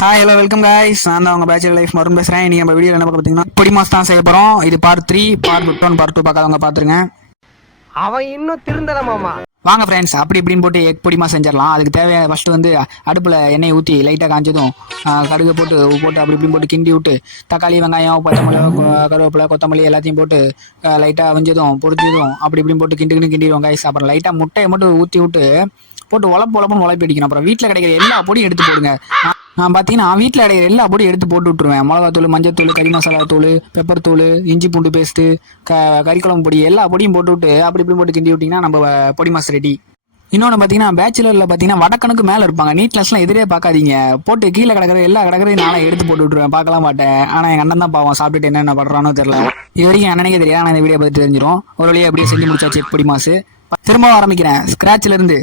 Hi hello welcome guys. நான் தான் உங்க பேச்சுலர் லைஃப் மறுபடியும் பேசுறேன். இன்னைக்கு நம்ம வீடியோ என்ன பார்த்தீங்கன்னா பொடி மாஸ் தான் செய்ய போறோம். இது பார்ட் 3, பார்ட் 1, பார்ட் 2 பார்க்காதவங்க பாத்துருங்க. அவன் இன்னும் திருந்தலமாமா. வாங்க ஃப்ரெண்ட்ஸ், அப்படி இப்படின்னு போட்டு எக் பொடி மாஸ் செஞ்சிடலாம். அதுக்கு தேவையான ஃபர்ஸ்ட் வந்து அடுப்புல எண்ணெய் ஊற்றி லைட்டாக காஞ்சதும் கடுகு போட்டு அப்படி இப்படின்னு போட்டு கிண்டி விட்டு தக்காளி வெங்காயம் பச்சைமிளகா கருவேப்பிலை கொத்தமல்லி எல்லாத்தையும் போட்டு லைட்டாக வெஞ்சதும் பொரிச்சதும் அப்படி இப்படின்னு போட்டு கிண்டிடுவோம் கைஸ். அப்புறம் லைட்டாக முட்டையை மட்டும் ஊற்றி விட்டு போட்டு உழப்புன்னு உழப்பி அடிக்கணும். அப்புறம் வீட்டில் கிடைக்கிற எல்லா பொடியும் எடுத்து போடுங்க. நான் பார்த்தீங்கன்னா வீட்டில் கிடைக்கிற எல்லா பொடியும் எடுத்து போட்டு விட்டுருவேன். மிளகாத்தூள், மஞ்சத்தூள், கறி மசாலா தூள், பெப்பர் தூள், இஞ்சி பூண்டு பேஸ்ட்டு, கறிக்குழம்பு பொடி எல்லா பொடியும் போட்டு விட்டு அப்படி இப்படி போட்டு கிண்டி விட்டிங்கன்னா நம்ம பொடி மாஸ் ரெடி. இன்னொன்று பார்த்தீங்கன்னா பேச்சுலரில் பார்த்தீங்கன்னா வடக்கணுக்கு மேலே இருப்பாங்க. நீட்லெஸ்லாம் எதிரே பார்க்காதீங்க. போட்டு கீழே கிடக்கிற எல்லா கிடக்கிறதையும் நானே எடுத்து போட்டு விட்டுருவேன். பார்க்கலாம் மாட்டேன். ஆனால் எங்கள் அண்ணன் தான் பாவம் சாப்பிட்டுட்டு என்னென்ன பண்ணுறானோ தெரியல. இது வரைக்கும் அண்ணனுக்கே தெரியாது. ஆனால் இந்த வீடியோ பார்த்து தெரிஞ்சிடும். ஒரு வழியாக அப்படியே செஞ்சு முடிச்சாச்சு பொடி மாஸ். திரும்ப ஆரம்பிக்கிறேன் ஸ்க்ராட்ச்லேருந்து.